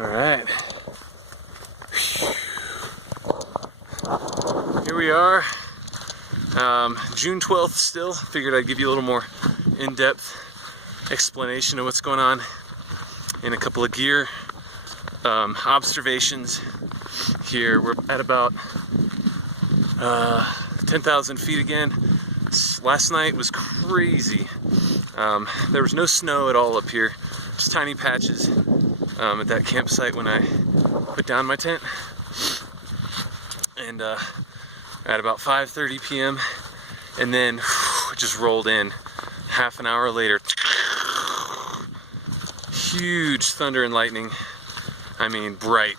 Alright. Here we are. June 12th still. Figured I'd give you a little more in-depth explanation of what's going on in a couple of gear observations here. We're at about 10,000 feet again. Last night was crazy. There was no snow at all up here, just tiny patches at that campsite when I put down my tent. And at about 5:30 p.m. and then it just rolled in. Half an hour later, huge thunder and lightning. I mean, bright.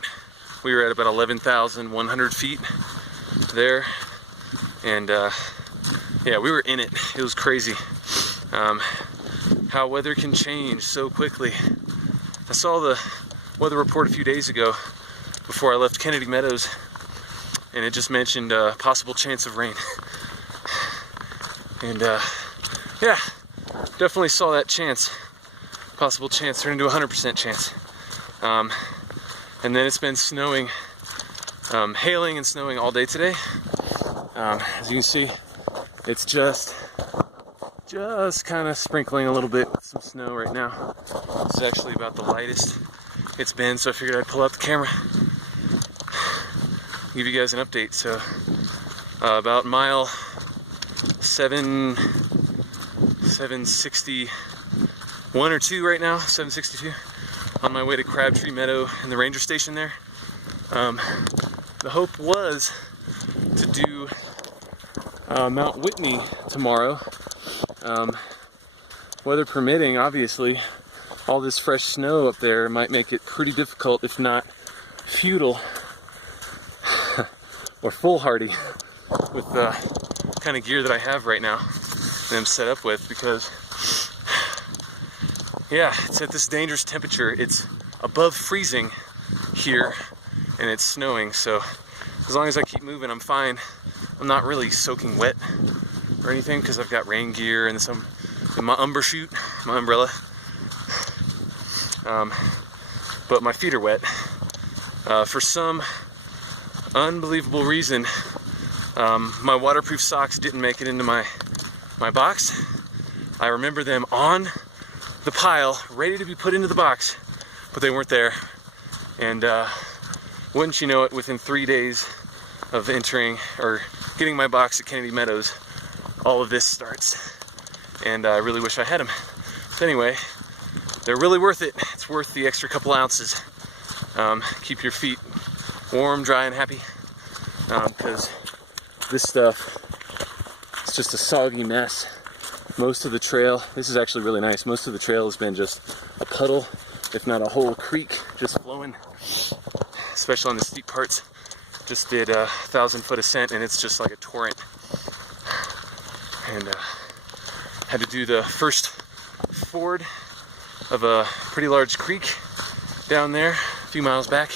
We were at about 11,100 feet there, and yeah, we were in it. It was crazy how weather can change so quickly. I saw the weather report a few days ago before I left Kennedy Meadows, and it just mentioned possible chance of rain. And yeah, definitely saw that chance. Possible chance turned into 100% chance. And then it's been snowing, hailing and snowing all day today. As you can see, it's just kind of sprinkling a little bit with some snow right now. This is actually about the lightest it's been, so I figured I'd pull out the camera, give you guys an update. So about mile 761 or 2 right now, 762, on my way to Crabtree Meadow and the ranger station there. The hope was to do Mount Whitney tomorrow, weather permitting. Obviously, all this fresh snow up there might make it pretty difficult, if not futile or foolhardy, with the kind of gear that I have right now and I'm set up with, because yeah, it's at this dangerous temperature. It's above freezing here and it's snowing, so as long as I keep moving, I'm fine. I'm not really soaking wet or anything because I've got rain gear and some in my umbrella. But my feet are wet. For some unbelievable reason, my waterproof socks didn't make it into my box. I remember them on the pile, ready to be put into the box, but they weren't there. And wouldn't you know it, within 3 days of entering or getting my box at Kennedy Meadows, all of this starts. And I really wish I had them. So anyway, they're really worth it. It's worth the extra couple ounces. Keep your feet warm, dry, and happy, because this stuff, it's just a soggy mess. Most of the trail, this is actually really nice, most of the trail has been just a puddle, if not a whole creek, just flowing, especially on the steep parts. Just did a 1,000-foot ascent and it's just like a torrent. And had to do the first ford of a pretty large creek down there a few miles back.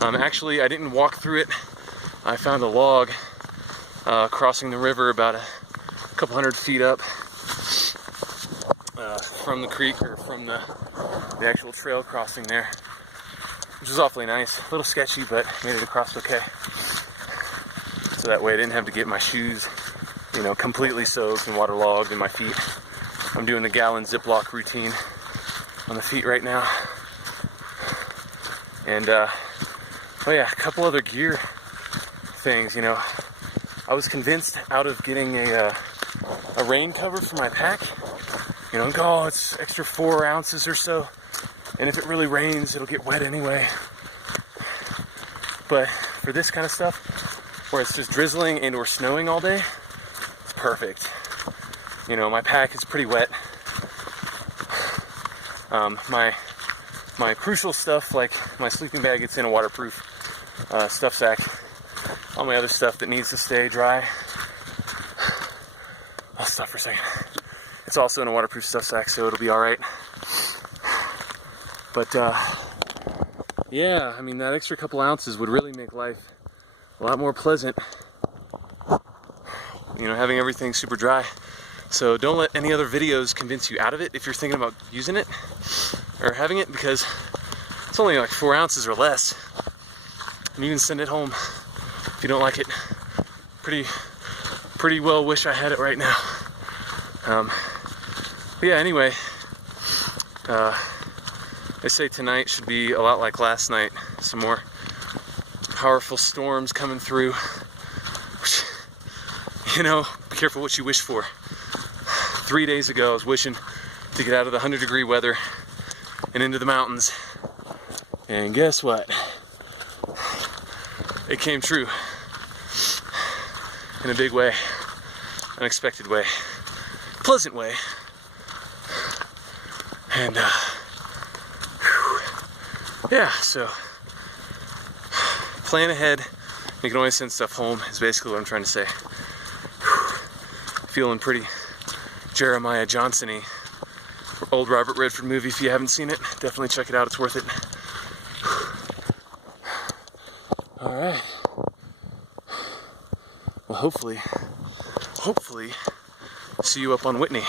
Actually, I didn't walk through it. I found a log crossing the river about a couple hundred feet up from the creek, or from the actual trail crossing there, which was awfully nice. A little sketchy, but made it across okay. So that way I didn't have to get my shoes, completely soaked and waterlogged in my feet. I'm doing the gallon Ziploc routine on the feet right now. And oh yeah, a couple other gear things. I was convinced out of getting a rain cover for my pack, oh, it's extra 4 ounces or so, and if it really rains, it'll get wet anyway. But for this kind of stuff, where it's just drizzling and or snowing all day, it's perfect. My pack is pretty wet. My crucial stuff, like my sleeping bag, it's in a waterproof stuff sack. All my other stuff that needs to stay dry, I'll stop for a second. It's also in a waterproof stuff sack, so it'll be all right. But yeah, I mean, that extra couple ounces would really make life a lot more pleasant. Having everything super dry. So don't let any other videos convince you out of it if you're thinking about using it or having it, because It's only like 4 ounces or less. And you can send it home if you don't like it. Pretty well wish I had it right now. But yeah, anyway, they say tonight should be a lot like last night. Some more powerful storms coming through. You know, be careful what you wish for. 3 days ago, I was wishing to get out of the 100-degree weather and into the mountains. And guess what? It came true. In a big way. Unexpected way. Pleasant way. And, yeah, so plan ahead. You can always send stuff home is basically what I'm trying to say. Feeling pretty Jeremiah Johnson-y. Old Robert Redford movie. If you haven't seen it, definitely check it out. It's worth it. All right. Well, hopefully, see you up on Whitney.